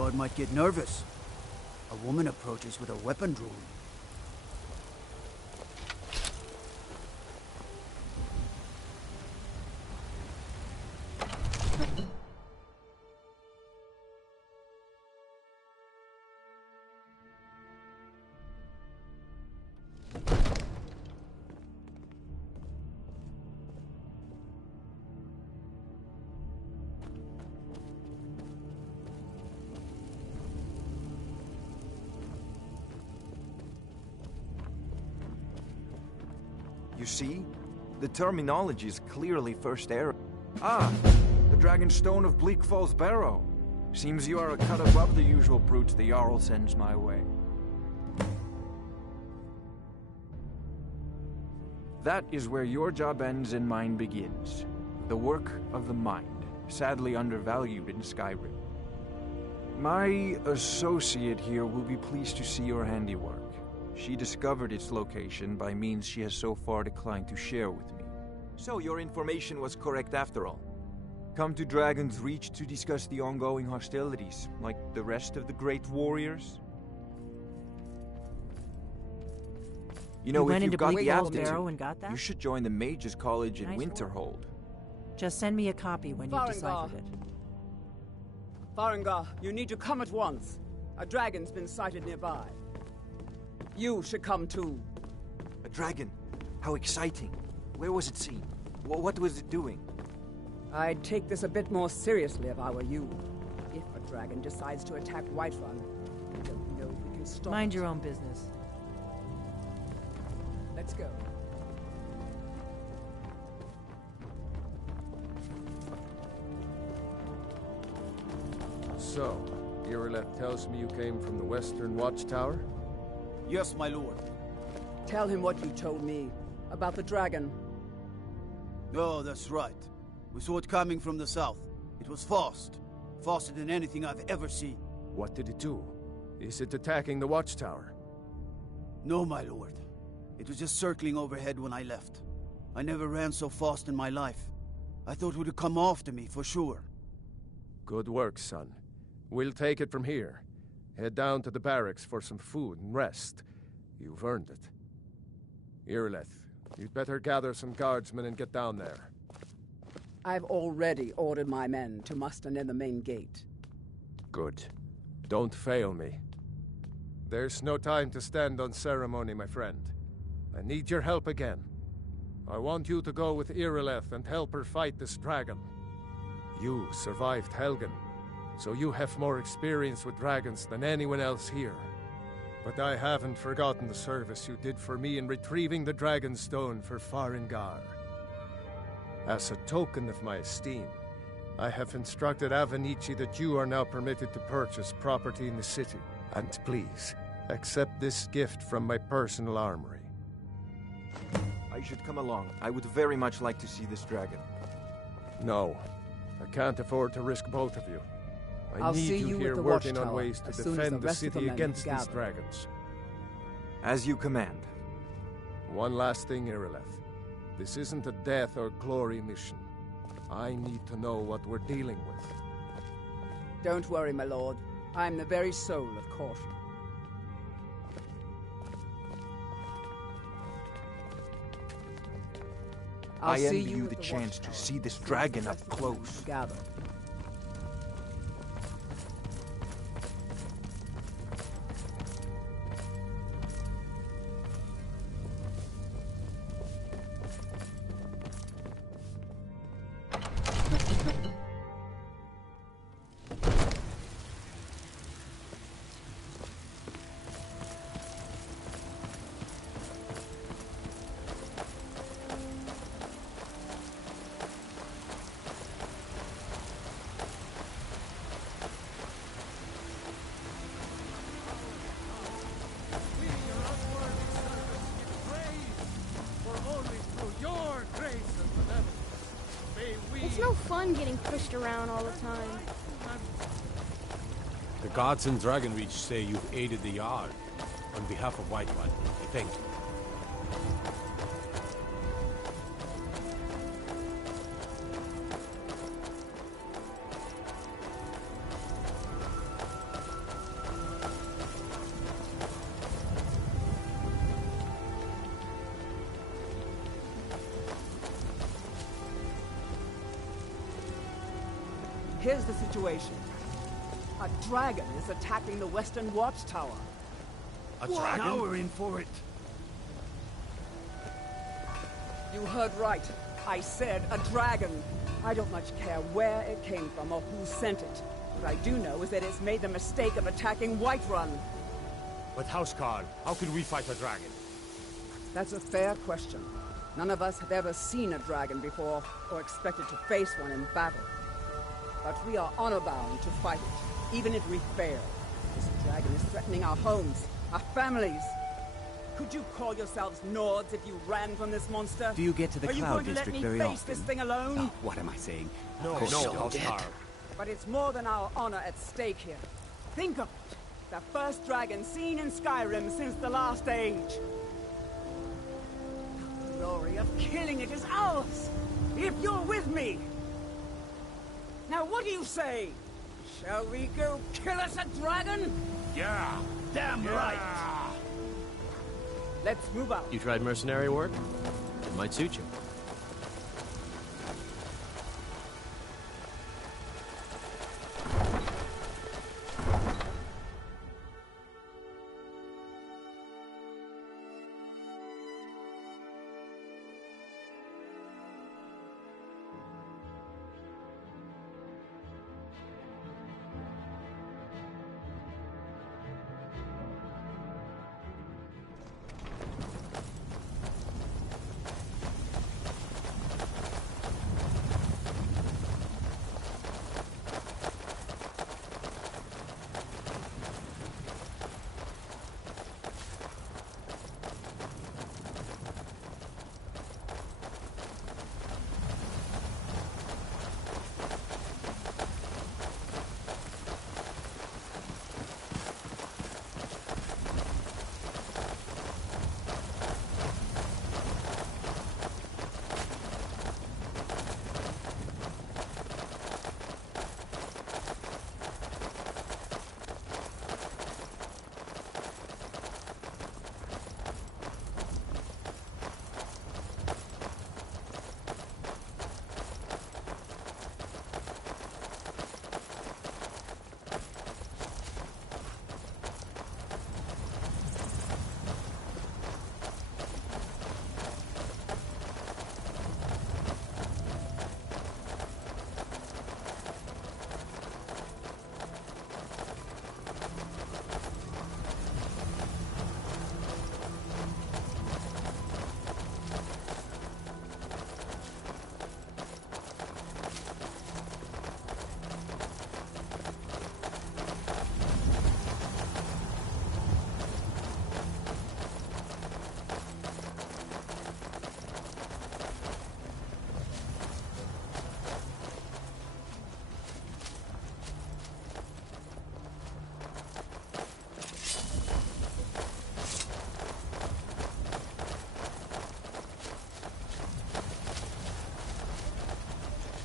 guard might get nervous. A woman approaches with a weapon drawn. You see? The terminology is clearly First Era. Ah! The Dragonstone of Bleak Falls Barrow. Seems you are a cut above the usual brutes the Jarl sends my way. That is where your job ends and mine begins. The work of the mind, sadly undervalued in Skyrim. My associate here will be pleased to see your handiwork. She discovered its location by means she has so far declined to share with me. So your information was correct after all. Come to Dragon's Reach to discuss the ongoing hostilities, like the rest of the great warriors? You know, if you've got the aptitude, and got that? you should join the Mages College in Nice Winterhold. Just send me a copy when you've deciphered it. Farengar, you need to come at once. A dragon's been sighted nearby. You should come too. A dragon? How exciting. Where was it seen? What was it doing? I'd take this a bit more seriously if I were you. If a dragon decides to attack Whiterun, I don't know if we can stop Mind it. your own business. Let's go. So, Irileth tells me you came from the Western Watchtower? Yes, my lord. Tell him what you told me about the dragon. Oh, that's right. We saw it coming from the south. It was fast. Faster than anything I've ever seen. What did it do? Is it attacking the Watchtower? No, my lord. It was just circling overhead when I left. I never ran so fast in my life. I thought it would come after me, for sure. Good work, son. We'll take it from here. Head down to the barracks for some food and rest. You've earned it. Irileth, you'd better gather some guardsmen and get down there. I've already ordered my men to muster near the main gate. Good. Don't fail me. There's no time to stand on ceremony, my friend. I need your help again. I want you to go with Irileth and help her fight this dragon. You survived Helgen, so you have more experience with dragons than anyone else here. But I haven't forgotten the service you did for me in retrieving the Dragonstone for Farengar. As a token of my esteem, I have instructed Avenici that you are now permitted to purchase property in the city. And please, accept this gift from my personal armory. I should come along. I would very much like to see this dragon. No, I can't afford to risk both of you. I'll need see you you here at the working on Watchtower ways to as soon as defend the the rest of the city men against have these gathered. dragons. As you command. One last thing, Irileth. This isn't a death or glory mission. I need to know what we're dealing with. Don't worry, my lord. I'm the very soul of caution. I'll I see envy you at the chance to Watchtower see this as soon as dragon the up rest of the men close. have gathered. It's no fun getting pushed around all the time. The gods in Dragonreach say you've aided the Jarl. On behalf of Whiterun, I thank you. Here's the situation. A dragon is attacking the western watchtower. A dragon? Now we're in for it. You heard right. I said a dragon. I don't much care where it came from or who sent it. What I do know is that it's made the mistake of attacking Whiterun. But Housecarl, how can we fight a dragon? That's a fair question. None of us have ever seen a dragon before, or expected to face one in battle. But we are honor-bound to fight it, even if we fail. This dragon is threatening our homes, our families. Could you call yourselves Nords if you ran from this monster? Do you get to the Cloud District very often? Are you going to let me face this thing alone? Oh, what am I saying? No, Housecarl. But it's more than our honor at stake here. Think of it. The first dragon seen in Skyrim since the last age. The glory of killing it is ours, if you're with me. Now what do you say? Shall we go kill us a dragon? Yeah! Damn Yeah. right. Let's move out. You tried mercenary work? It might suit you.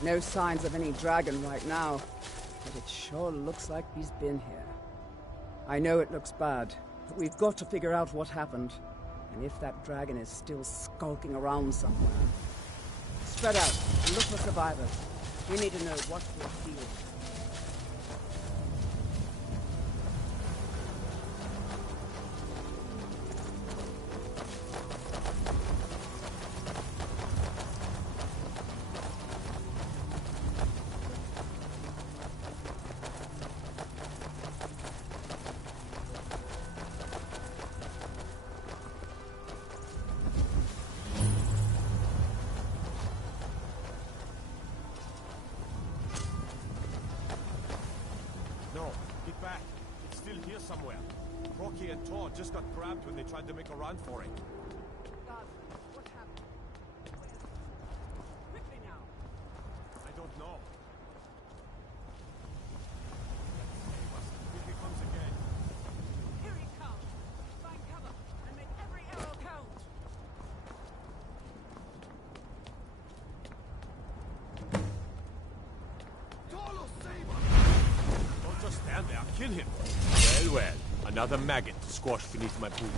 No signs of any dragon right now, but it sure looks like he's been here. I know it looks bad, but we've got to figure out what happened, and if that dragon is still skulking around somewhere. Spread out and look for survivors. We need to know what we're feeling. No, get back. It's still here somewhere. Rocky and Tor just got grabbed when they tried to make a run for it. God, what happened? Quickly now! I don't know. Save us if he comes again. Here he comes! Find cover and make every arrow count! Don't just stand there. Kill him. Well, well. Another maggot squashed beneath my boot.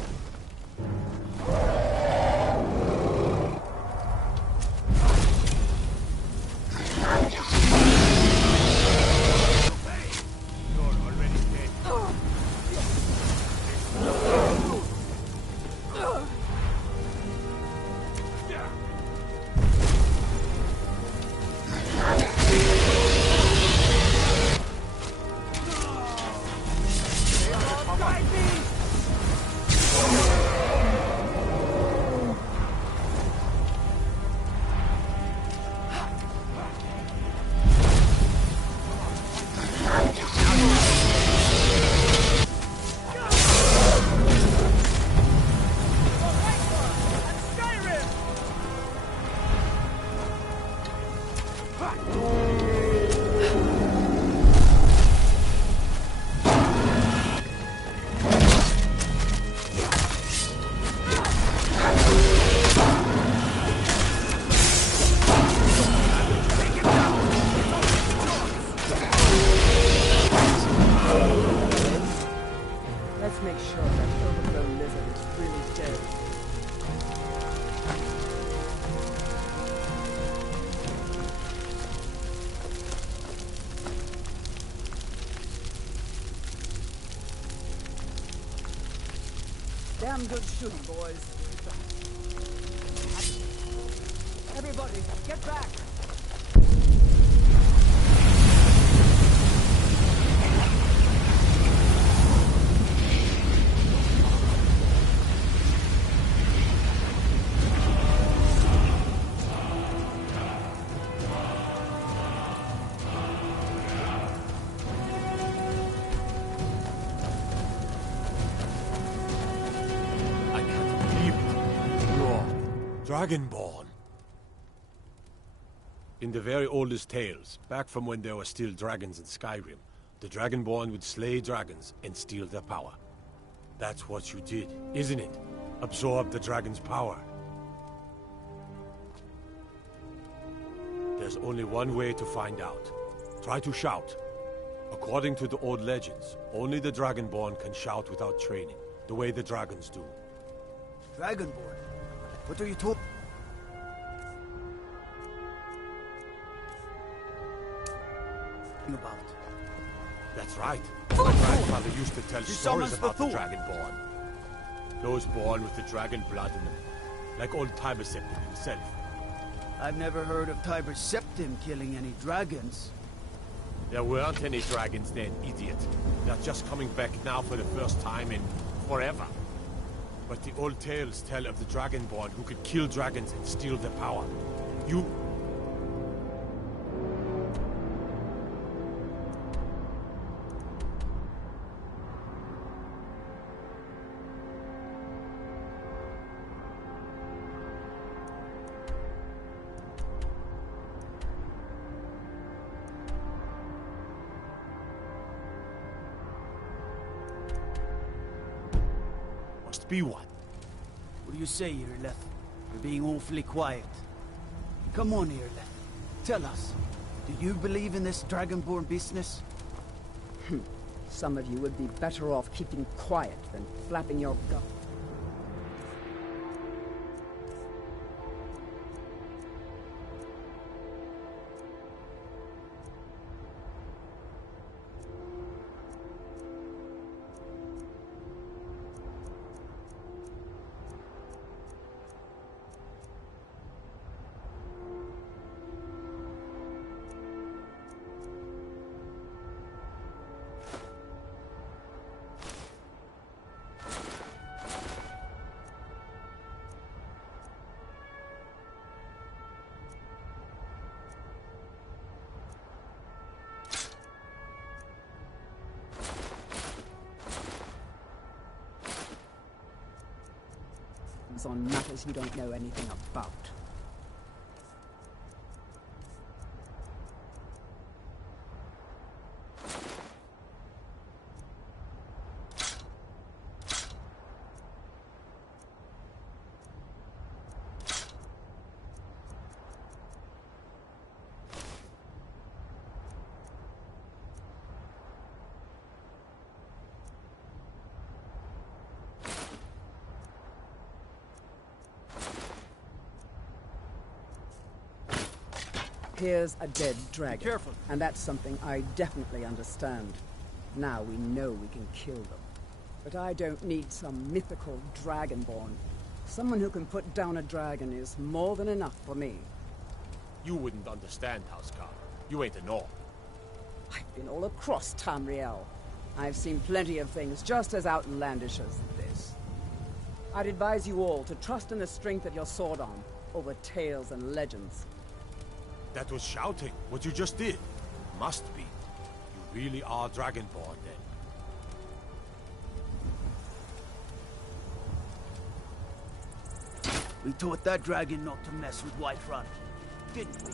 Damn good shooting, boys. Everybody, get back! Dragonborn. In the very oldest tales, back from when there were still dragons in Skyrim, the Dragonborn would slay dragons and steal their power. That's what you did, isn't it? Absorb the dragon's power. There's only one way to find out. Try to shout. According to the old legends, only the Dragonborn can shout without training, the way the dragons do. Dragonborn? What are you talking about? That's right. My grandfather used to tell stories about the Thor. Dragonborn. Those born with the dragon blood in them. Like old Tiber Septim himself. I've never heard of Tiber Septim killing any dragons. There weren't any dragons then, idiot. They're just coming back now for the first time in forever. But the old tales tell of the Dragonborn who could kill dragons and steal their power. You... must be one. What do you say, Irleth? You're being awfully quiet. Come on, Irleth. Tell us, do you believe in this Dragonborn business? Some of you would be better off keeping quiet than flapping your gum. On matters you don't know anything about. Here's a dead dragon. Be careful. And that's something I definitely understand. Now we know we can kill them. But I don't need some mythical dragonborn. Someone who can put down a dragon is more than enough for me. You wouldn't understand, Housecarl. You ain't a North. I've been all across Tamriel. I've seen plenty of things just as outlandish as this. I'd advise you all to trust in the strength of your sword arm over tales and legends. That was shouting, what you just did. Must be. You really are Dragonborn, then. We taught that dragon not to mess with Whiterun, didn't we?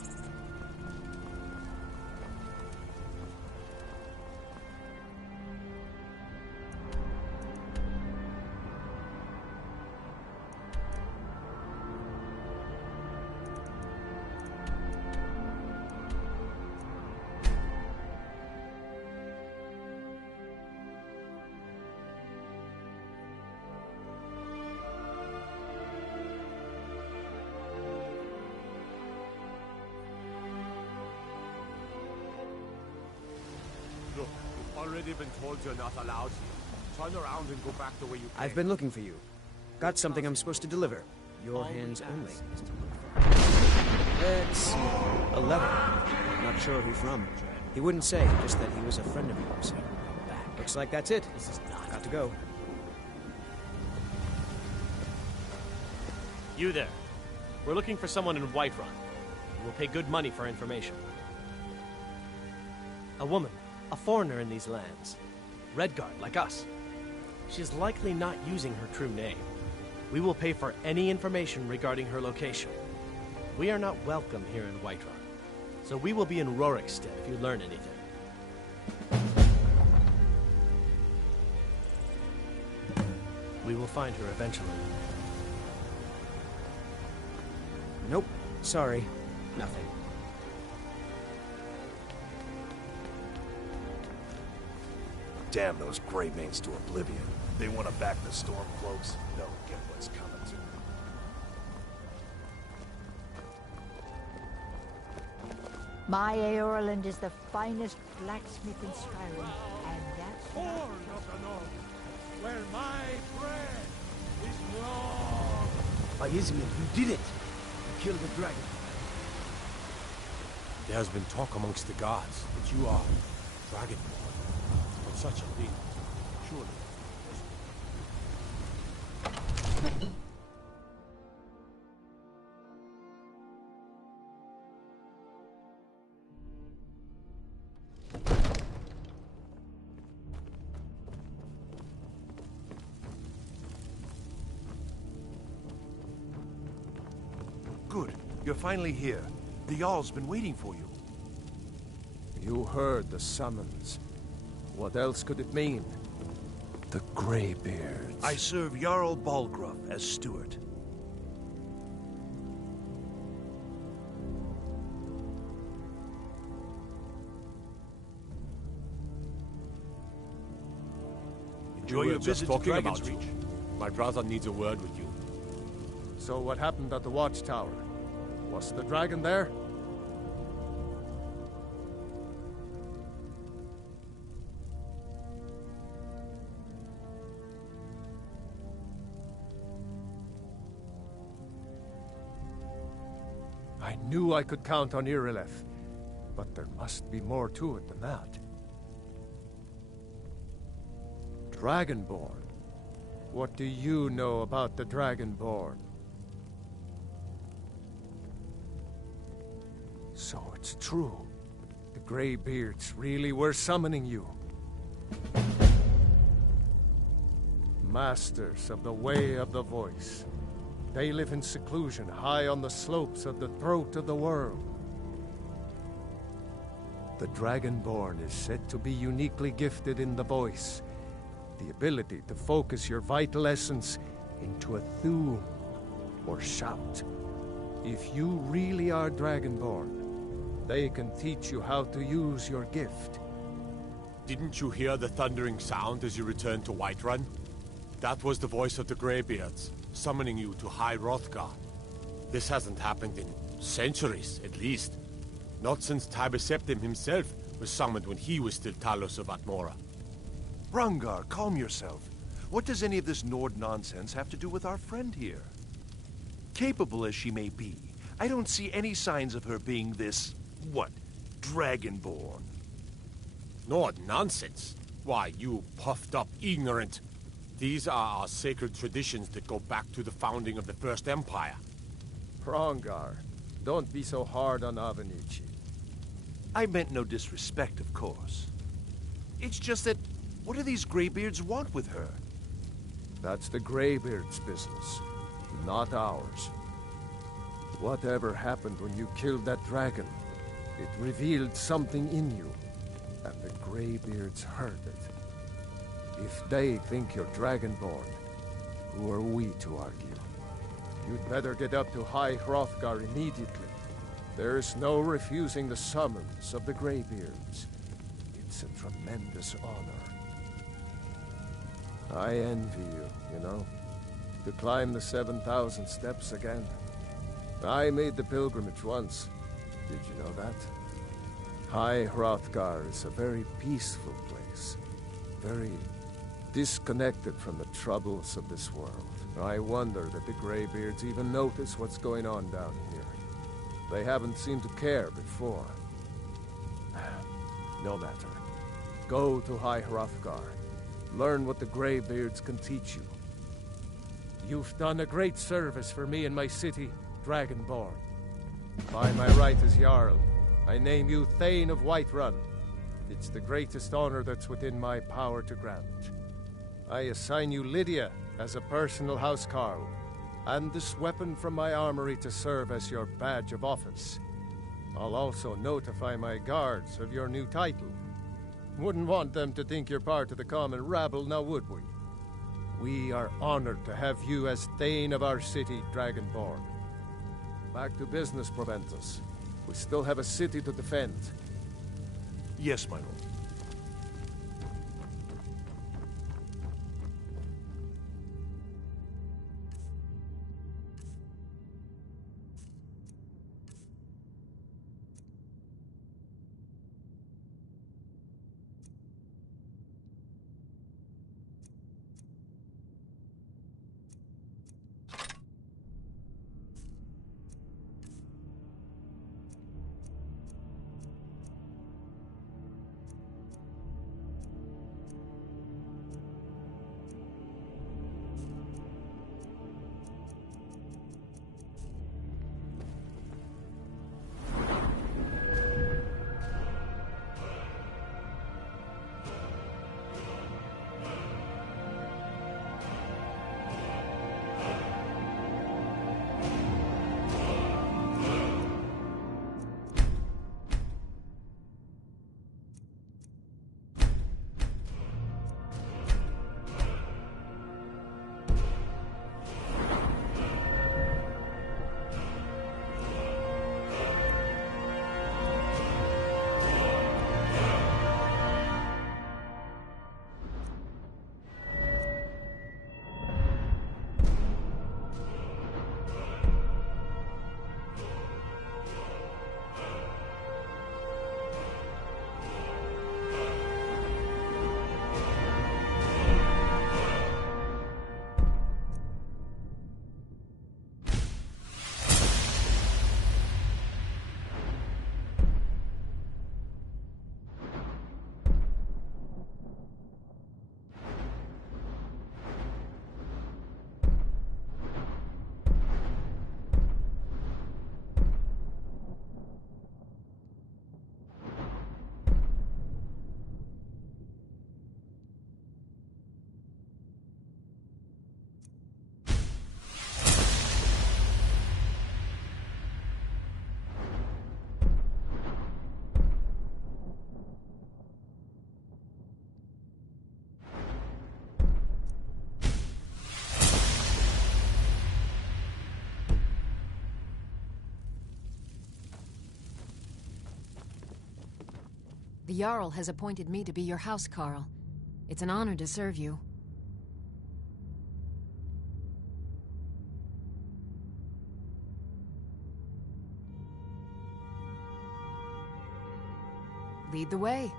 Look, you've already been told you're not allowed here. Turn around and go back the way you came. I've been looking for you. Got something I'm supposed to deliver. Your hands only. Let's see. A letter. Not sure who from. He wouldn't say, just that he was a friend of yours. Looks like that's it. Got to go. You there. We're looking for someone in Whiterun. We'll pay good money for information. A woman. A foreigner in these lands. Redguard, like us. She's likely not using her true name. We will pay for any information regarding her location. We are not welcome here in Whiterun, so we will be in Rorikstead if you learn anything. We will find her eventually. Nope. Sorry. Nothing. Damn those Greymanes to oblivion. They want to back the Stormcloaks. They'll get what's coming to them. My Eorland is the finest blacksmith in Skyrim, and that's Horn of the North, where my bread is warm. Ismir, you did it! You killed the dragon. There has been talk amongst the gods that you are Dragonborn. But such a thing, surely. Good. You're finally here. The Jarl's been waiting for you. You heard the summons. What else could it mean? The Greybeards. I serve Jarl Balgruuf as steward. Enjoy your visit to Dragon's Reach. My brother needs a word with you. So what happened at the Watchtower? Was the dragon there? I knew I could count on Irileth, but there must be more to it than that. Dragonborn? What do you know about the Dragonborn? So it's true. The Greybeards really were summoning you. Masters of the Way of the Voice. They live in seclusion high on the slopes of the throat of the world. The Dragonborn is said to be uniquely gifted in the voice. The ability to focus your vital essence into a thum or shout. If you really are Dragonborn, they can teach you how to use your gift. Didn't you hear the thundering sound as you returned to Whiterun? That was the voice of the Greybeards, summoning you to High Hrothgar. This hasn't happened in centuries, at least. Not since Tiber Septim himself was summoned when he was still Talos of Atmora. Rangar, calm yourself. What does any of this Nord nonsense have to do with our friend here? Capable as she may be, I don't see any signs of her being this, Dragonborn. Nord nonsense? Why, you puffed up ignorant. These are our sacred traditions that go back to the founding of the First Empire. Hrongar, don't be so hard on Avenici. I meant no disrespect, of course. It's just that, what do these Greybeards want with her? That's the Greybeards' business, not ours. Whatever happened when you killed that dragon, it revealed something in you, and the Greybeards heard it. If they think you're Dragonborn, who are we to argue? You'd better get up to High Hrothgar immediately. There's no refusing the summons of the Greybeards. It's a tremendous honor. I envy you, know, to climb the 7,000 steps again. I made the pilgrimage once. Did you know that? High Hrothgar is a very peaceful place. Very disconnected from the troubles of this world. I wonder that the Greybeards even notice what's going on down here. They haven't seemed to care before. No matter. Go to High Hrothgar. Learn what the Greybeards can teach you. You've done a great service for me and my city, Dragonborn. By my right as Jarl, I name you Thane of Whiterun. It's the greatest honor that's within my power to grant. I assign you Lydia as a personal housecarl, and this weapon from my armory to serve as your badge of office. I'll also notify my guards of your new title. Wouldn't want them to think you're part of the common rabble, now would we? We are honored to have you as Thane of our city, Dragonborn. Back to business, Proventus. We still have a city to defend. Yes, my lord. The Jarl has appointed me to be your housecarl. It's an honor to serve you. Lead the way.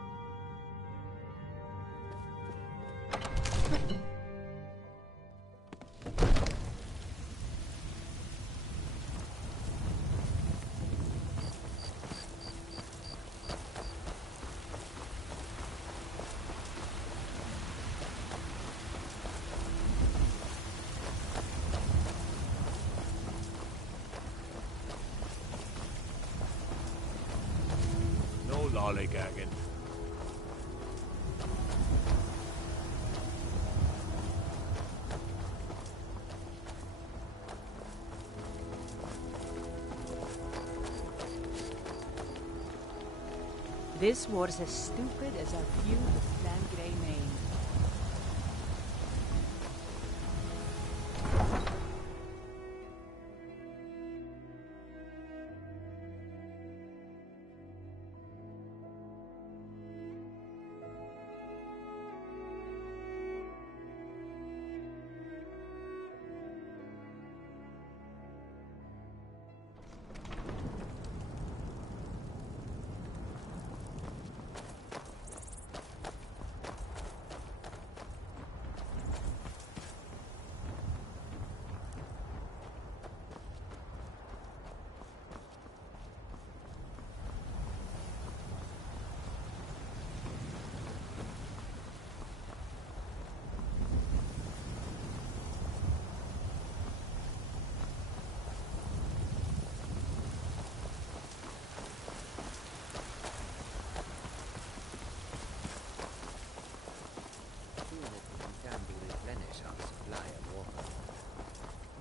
Lollygagging. This war's as stupid as our feud with Clan Greymane.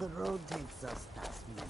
the road takes us past me.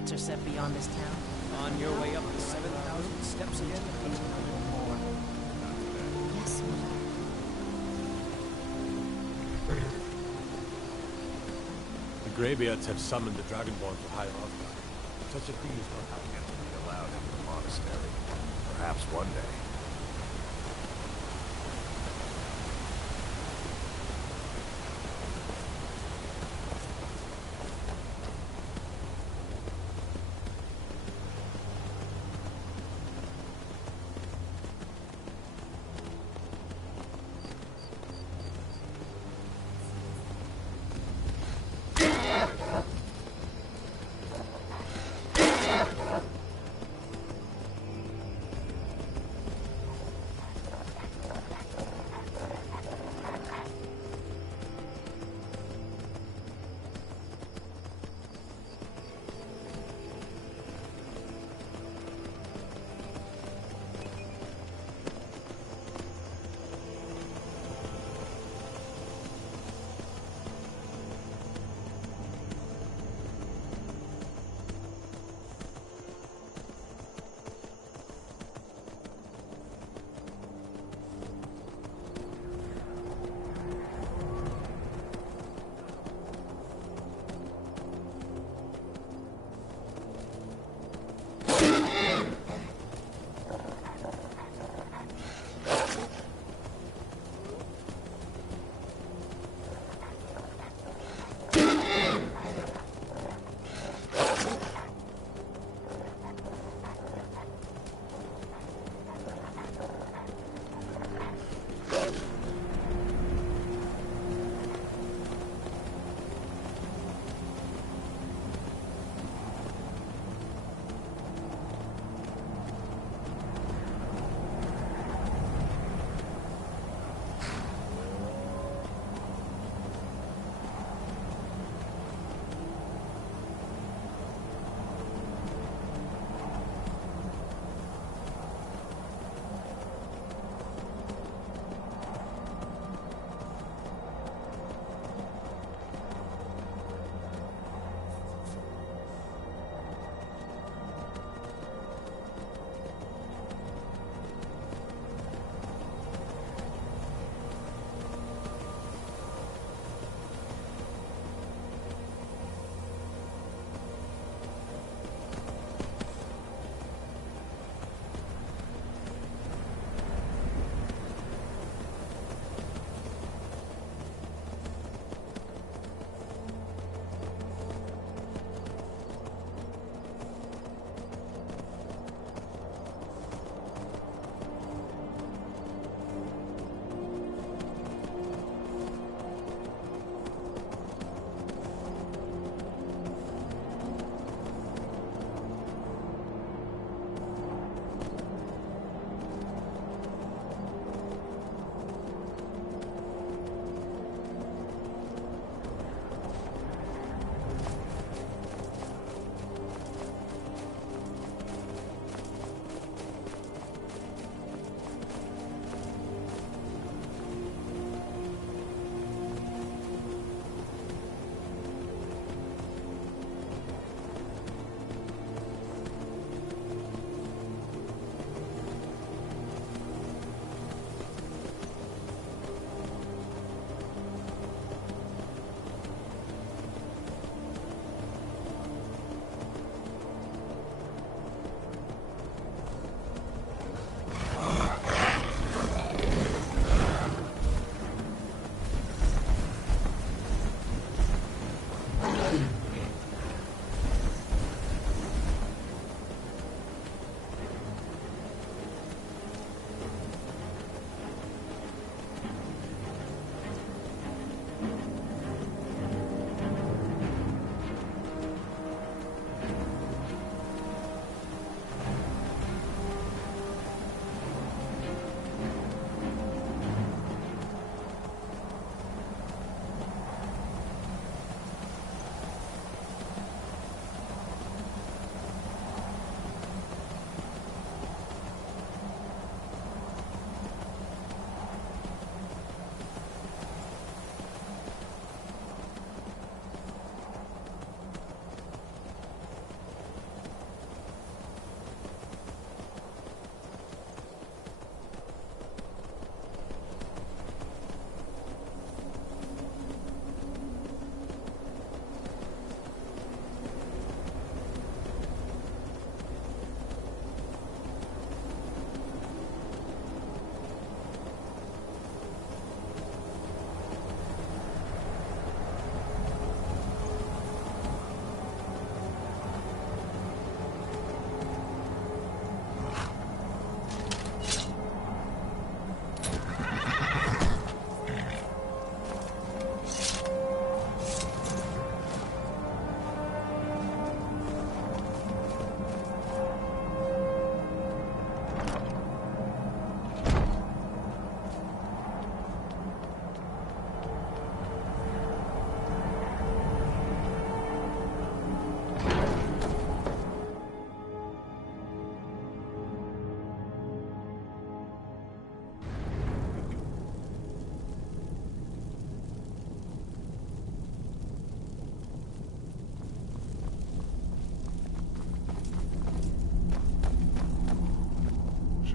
lights are set beyond this town. On your way up the 7,000 steps again? Yes, Mother. The Greybeards have summoned the Dragonborn to High Altar. Such a thing is not Yet to be allowed into the monastery. Perhaps one day.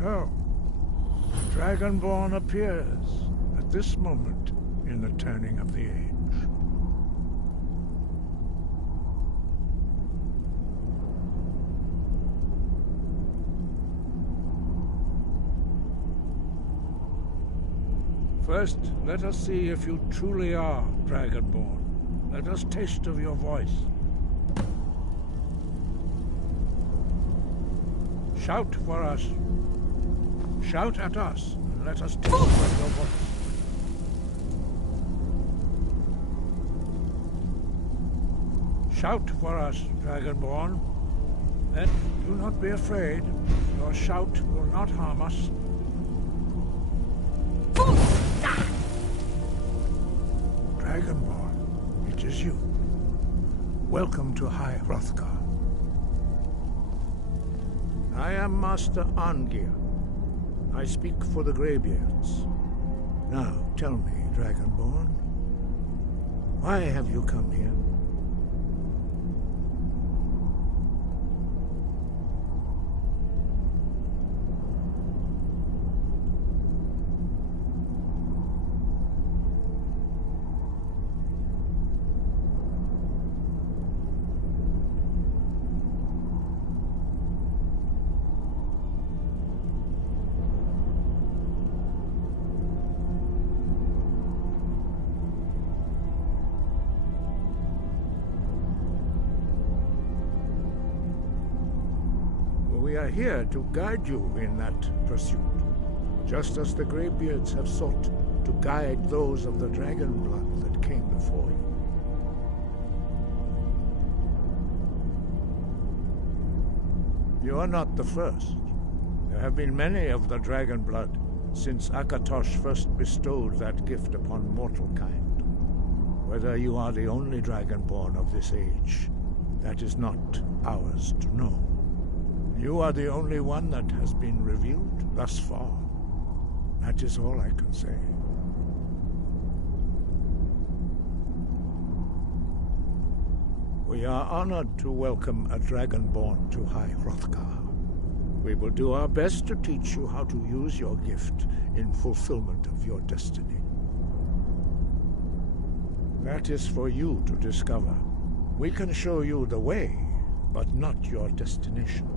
So, Dragonborn appears at this moment in the turning of the age. First, let us see if you truly are Dragonborn. Let us taste of your voice. Shout for us. Shout at us, and let us taste of your voice. Shout for us, Dragonborn. Then do not be afraid. Your shout will not harm us. Dragonborn, it is you. Welcome to High Hrothgar. I am Master Arngeir. I speak for the Greybeards. Now, tell me, Dragonborn, why have you come here? We are here to guide you in that pursuit, just as the Greybeards have sought to guide those of the dragon blood that came before you. You are not the first. There have been many of the dragon blood since Akatosh first bestowed that gift upon mortal kind. Whether you are the only dragonborn of this age, that is not ours to know. You are the only one that has been revealed thus far. That is all I can say. We are honored to welcome a dragonborn to High Hrothgar. We will do our best to teach you how to use your gift in fulfillment of your destiny. That is for you to discover. We can show you the way, but not your destination.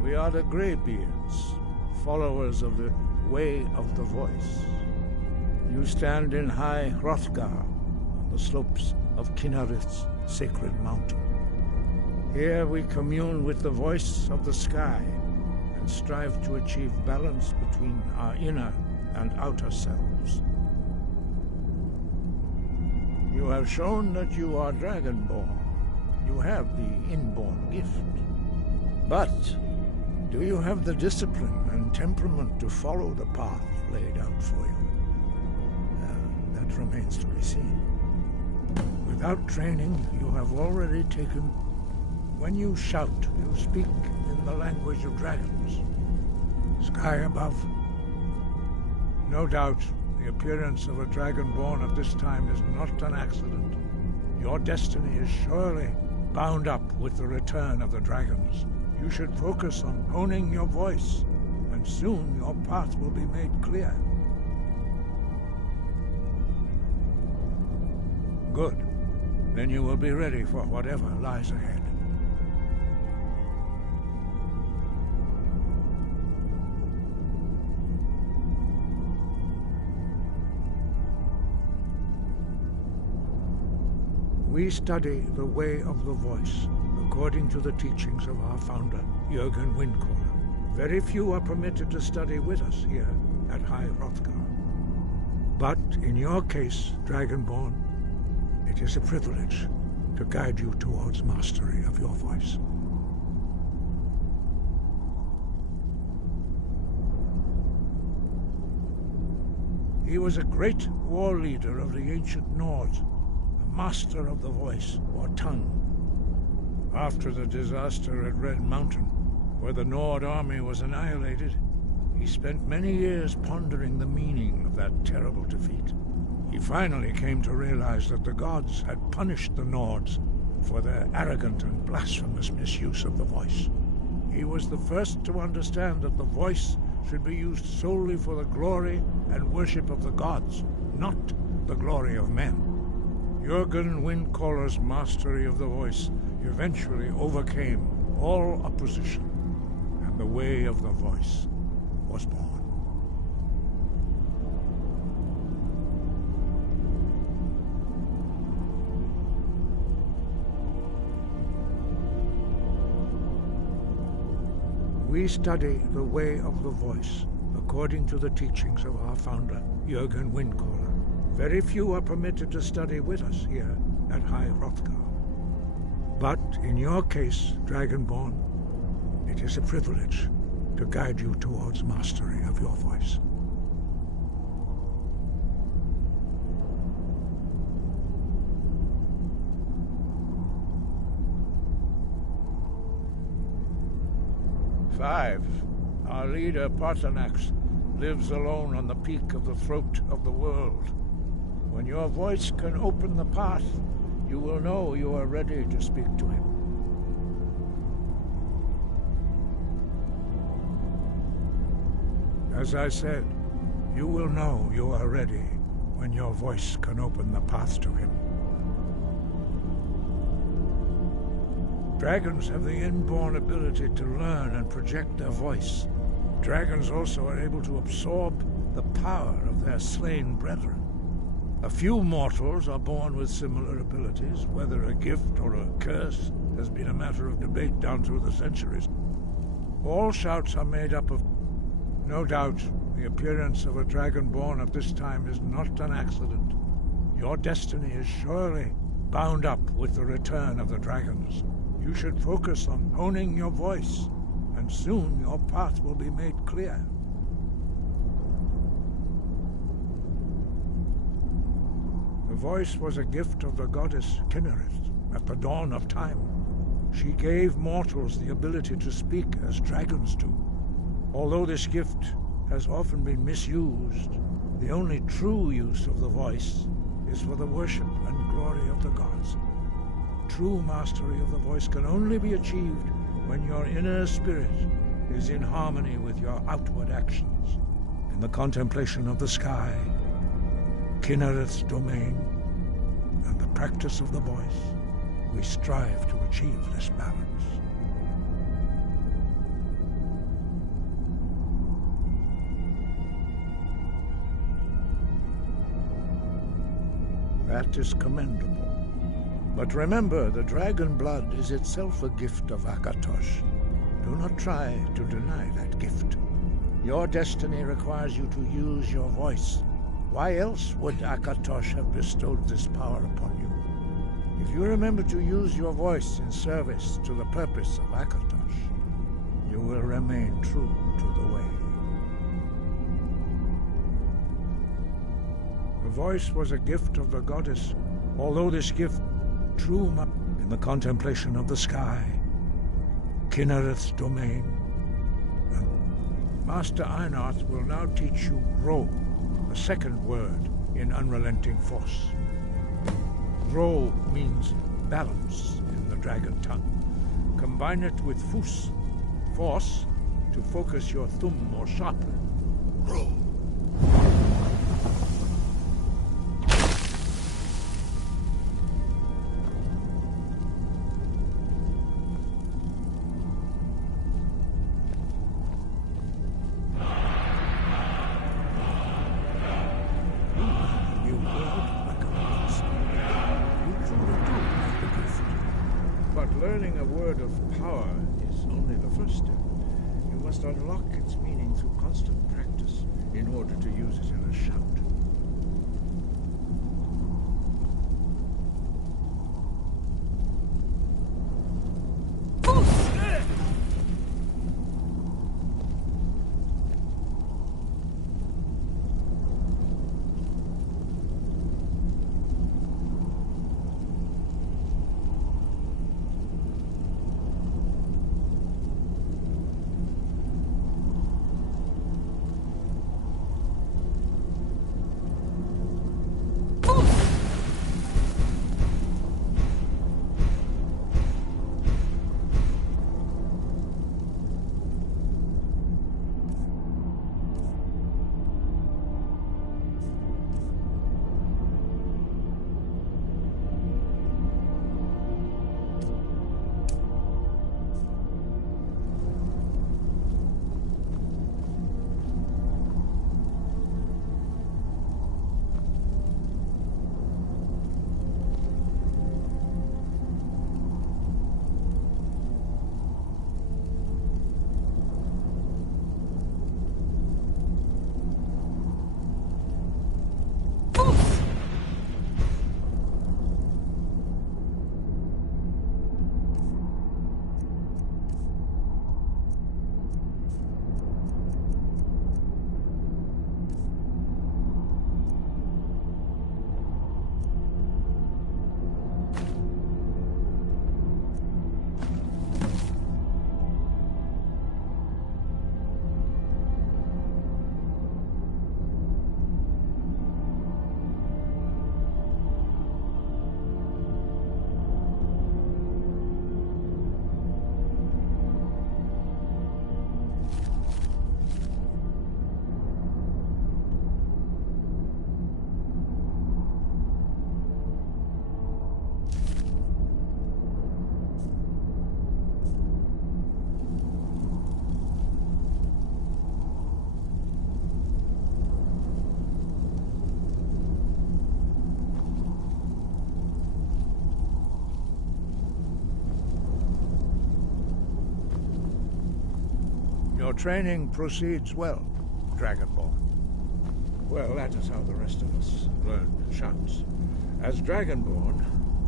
We are the Greybeards, followers of the Way of the Voice. You stand in High Hrothgar, on the slopes of Kinnarith's sacred mountain. Here we commune with the voice of the sky, and strive to achieve balance between our inner and outer selves. You have shown that you are Dragonborn. You have the inborn gift. But do you have the discipline and temperament to follow the path laid out for you? That remains to be seen. Without training, you have already taken... When you shout, you speak in the language of dragons. Sky above. No doubt, the appearance of a dragonborn at this time is not an accident. Your destiny is surely bound up with the return of the dragons. You should focus on honing your voice, and soon your path will be made clear. Good. Then you will be ready for whatever lies ahead. We study the way of the voice, according to the teachings of our founder, Jürgen Windcaller. Very few are permitted to study with us here at High Hrothgar. But in your case, Dragonborn, it is a privilege to guide you towards mastery of your voice. He was a great war leader of the ancient Nords, a master of the voice, or tongue. After the disaster at Red Mountain, where the Nord army was annihilated, he spent many years pondering the meaning of that terrible defeat. He finally came to realize that the gods had punished the Nords for their arrogant and blasphemous misuse of the voice. He was the first to understand that the voice should be used solely for the glory and worship of the gods, not the glory of men. Jürgen Windcaller's mastery of the voice eventually overcame all opposition, and the way of the voice was born. We study the way of the voice according to the teachings of our founder, Jürgen Windcaller. Very few are permitted to study with us here at High Hrothgar. But in your case, Dragonborn, it is a privilege to guide you towards mastery of your voice. Five, our leader, Paarthurnax, lives alone on the peak of the throat of the world. When your voice can open the path, you will know you are ready to speak to him. As I said, you will know you are ready when your voice can open the path to him. Dragons have the inborn ability to learn and project their voice. Dragons also are able to absorb the power of their slain brethren. A few mortals are born with similar abilities. Whether a gift or a curse has been a matter of debate down through the centuries. All shouts are made up of... No doubt, the appearance of a Dragonborn at this time is not an accident. Your destiny is surely bound up with the return of the dragons. You should focus on honing your voice, and soon your path will be made clear. The voice was a gift of the goddess Kynareth at the dawn of time. She gave mortals the ability to speak as dragons do. Although this gift has often been misused, the only true use of the voice is for the worship and glory of the gods. True mastery of the voice can only be achieved when your inner spirit is in harmony with your outward actions. In the contemplation of the sky, Kynareth's domain, and the practice of the voice, we strive to achieve this balance. That is commendable. But remember, the dragon blood is itself a gift of Akatosh. Do not try to deny that gift. Your destiny requires you to use your voice. Why else would Akatosh have bestowed this power upon you? If you remember to use your voice in service to the purpose of Akatosh, you will remain true to the way. The voice was a gift of the goddess, although this gift in the contemplation of the sky, Kynareth's domain. And Master Einarth will now teach you Ro, the second word in Unrelenting Force. Ro means balance in the dragon tongue. Combine it with Fus, force, to focus your thumb more sharply. Ro. Learning a word of power is only the first step. You must unlock its meaning through constant practice in order to use it in a shout. Your training proceeds well, Dragonborn. Well, that is how the rest of us learn shouts. As Dragonborn,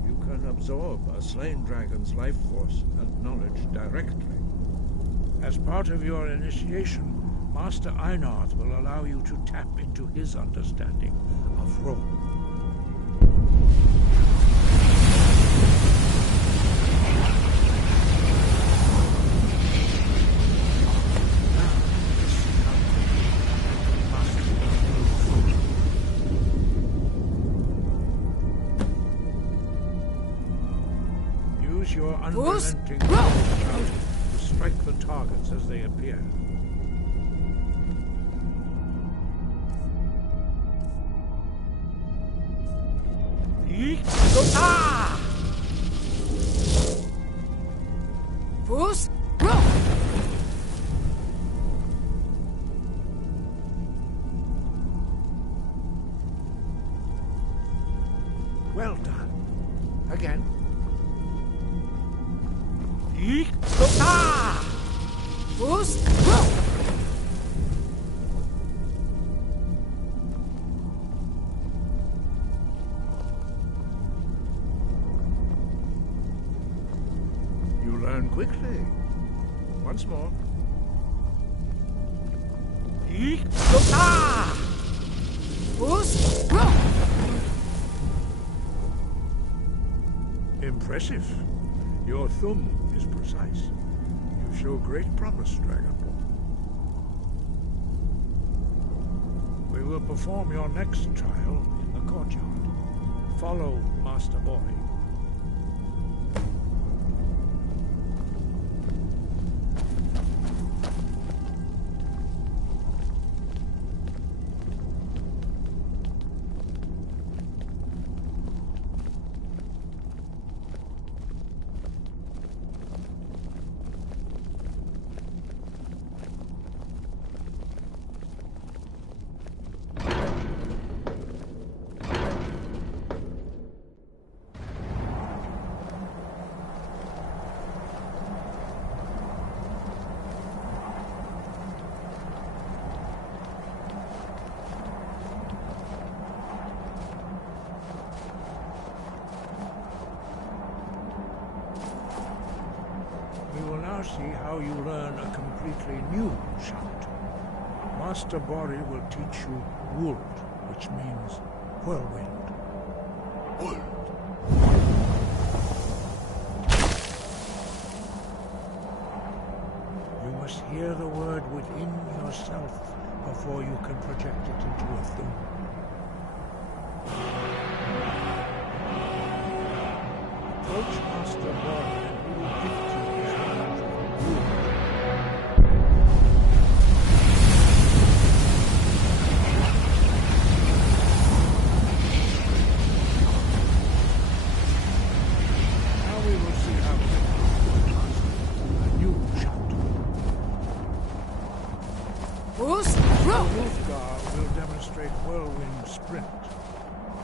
you can absorb a slain dragon's life force and knowledge directly. As part of your initiation, Master Einarth will allow you to tap into his understanding of role. Use your unrelenting shout to strike the targets as they appear. Fus, roll! Well done. Again. Fus, roll! You learn quickly. Once more. Fus, roll! Impressive. Your thumb is precise. You show great promise, Dragonborn. We will perform your next trial in the courtyard. Follow Master Bori. See how you learn a completely new shout. Master Bori will teach you Wuld, which means whirlwind. Wuld. You must hear the word within yourself before you can project it into a thing. Approach Master Bori and he will gift you his knowledge of Wuld. Whirlwind sprint.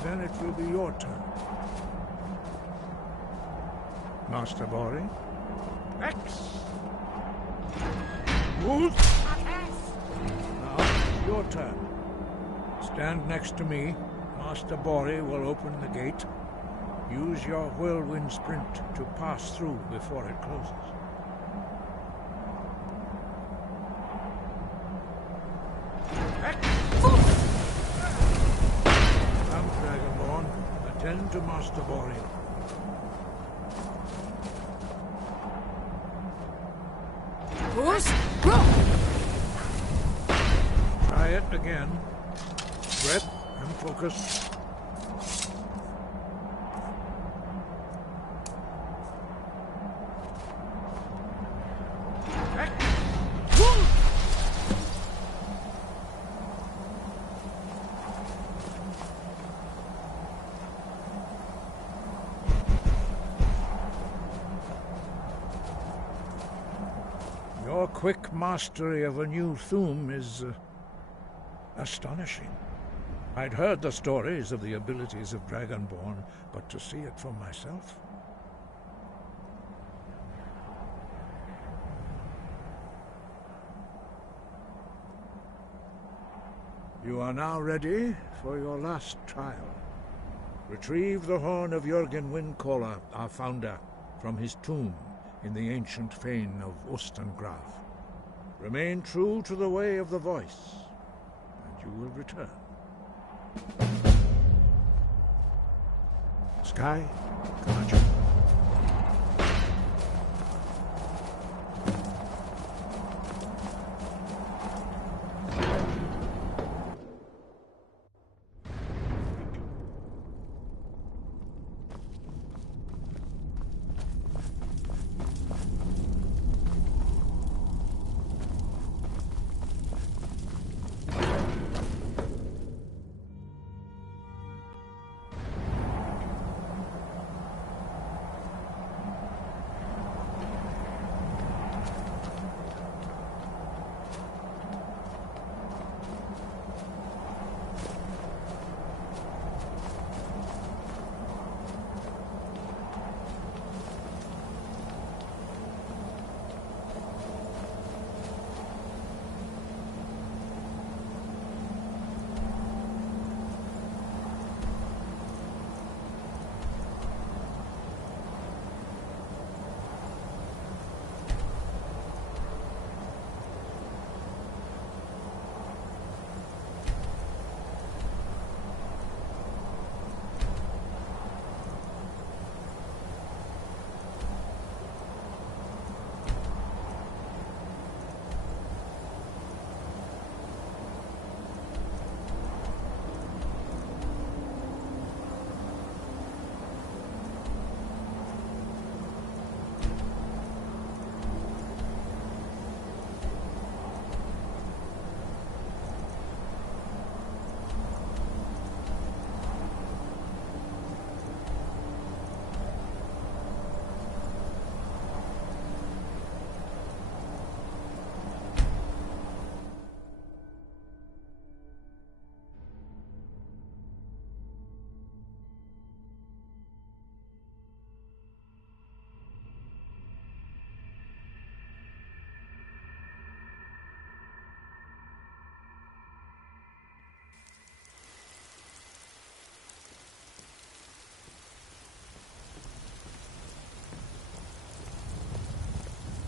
Then it will be your turn. Master Bori. X! Wolf! Now it's your turn. Stand next to me. Master Bori will open the gate. Use your whirlwind sprint to pass through before it closes. Attend to Master Bori. Push! Roll! Try it again. Breath and focus. Your quick mastery of a new Thum is astonishing. I'd heard the stories of the abilities of Dragonborn, but to see it for myself... You are now ready for your last trial. Retrieve the horn of Jürgen Windcaller, our founder, from his tomb in the ancient fane of Ostengraf. Remain true to the way of the voice, and you will return. Sky, come at you.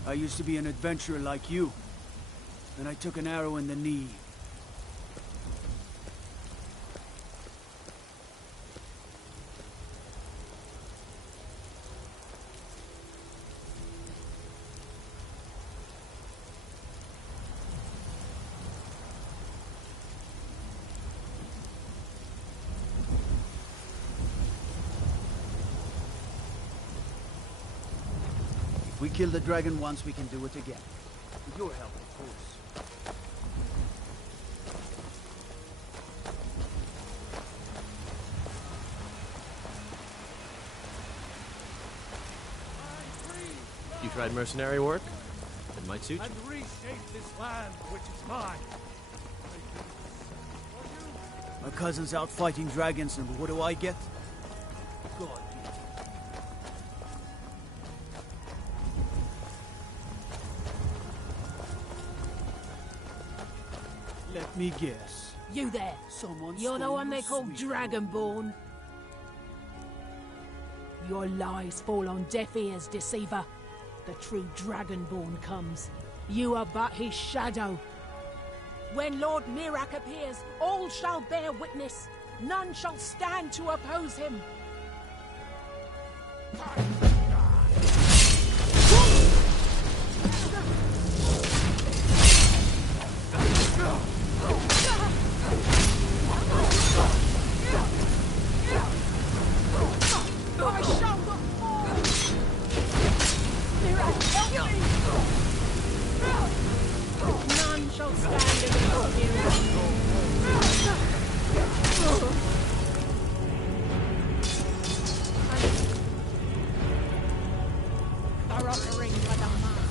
I used to be an adventurer like you. Then I took an arrow in the knee. If we kill the dragon once, we can do it again. With your help, of course. You tried mercenary work? It might suit you. And reshape this land, which is mine. My cousin's out fighting dragons, and what do I get? God. Let me guess. You there. You're the one they call Dragonborn. Your lies fall on deaf ears, deceiver. The true Dragonborn comes. You are but his shadow. When Lord Mirak appears, all shall bear witness. None shall stand to oppose him. I shall not fall! Mirak, help me! None shall stand against Mirak. They're offering for the mask.